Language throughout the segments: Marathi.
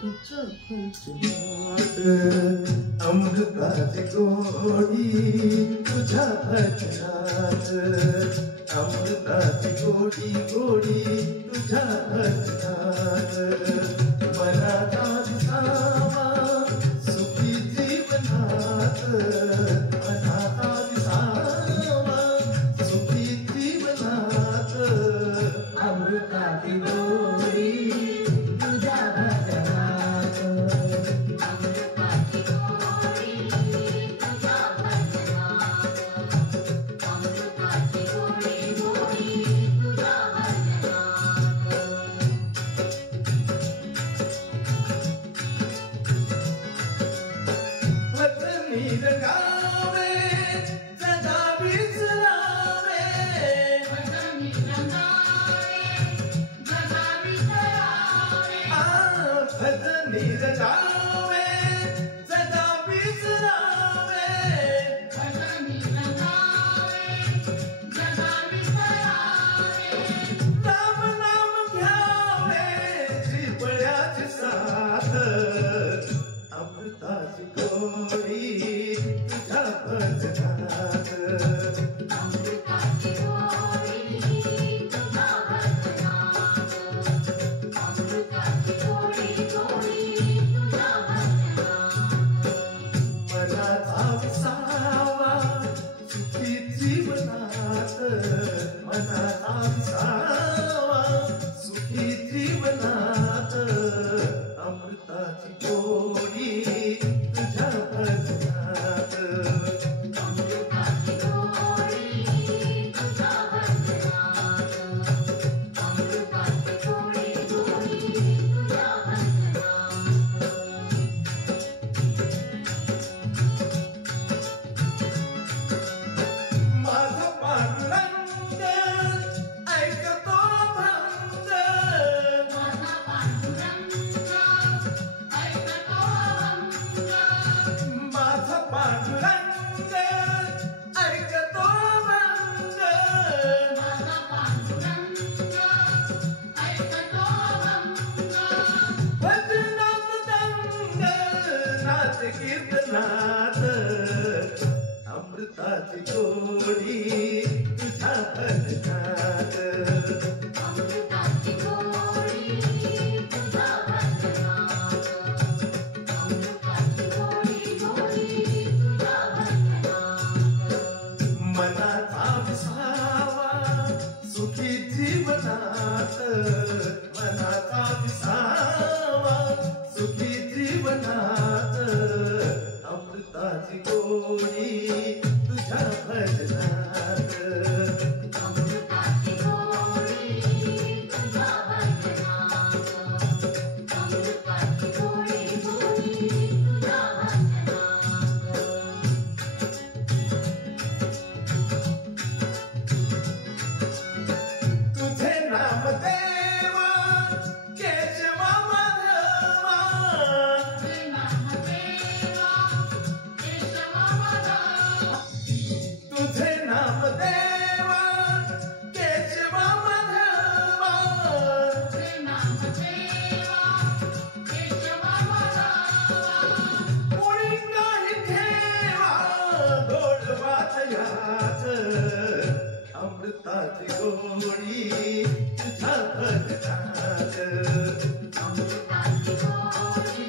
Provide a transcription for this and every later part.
तुझ्या भजनात अमृताची गोडी तुझ्या भजनात अमृताची गोडी गोडी तुझ्या भजनात मनाचा विसावा सुखी जीवनात मनाचा विसावा सुखी जीवनात अमृताची गोडी तुझ्या भजनात अमृताची गोडी तुझ्या भजनात अमृताची गोडी गोडी तुझ्या भजनात वतनी रंगावे सदा विसरावे वतनी रंगावे सदा विसरावे भजनी रंगावे सदा विसरावे भजनी रंगावे सदा विसरावे राम नाम घ्यावे श्रीपळ्याची साथ अमृताची गोडी तुझ्या भजनात अमृताची गोडी तुझ्या भजनात अमृताची गोडी गोडी तुझ्या भजनात मनाचा विसावा सुखी जीवनात मनाचा विसावा सुखी जीवनात अमृताची गोडी तुझ्या भजनात अमृताची गोडी तुझ्या भजनात अमृताची गोडी गोडी तुझ्या भजनात माझा पांडुरंग ऐकतो भंग माझा पांडुरंग ऐकतो भंग माझा पांडुरंग ऐकतो भंग माझा पांडुरंग ऐकतो भंग भजनात दंग नाच कीर्तनात अमृताची गोडी तुझ्या भजनात अमृताची गोडी तुझ्या भजनात अमृताची गोडी गोडी तुझ्या भजनात मनाचा विसावा सुखी जीवनात मनाचा विसावा सुखी जीवनात अमृताची गोडी तुझ्या भजनात अमृताची गोडी तुझ्या भजनात अमृताची गोडी गोडी तुझ्या भजनात तुझे नाम देवा केशवा माधवा तुझे नाम देवा केशवा माधवा तुझे नाम देवा केशवा माधवा तुझे नाम देवा केशवा माधवा कोणी काही ठेवा गोडवात यात अमृताची गोडी तुझ्या भजनात अमृताची गोडी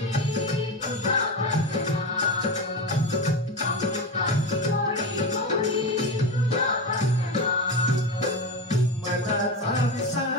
तुझ्या भजनात अमृताची गोडी गोडी तुझ्या भजनात मनाचा विसावा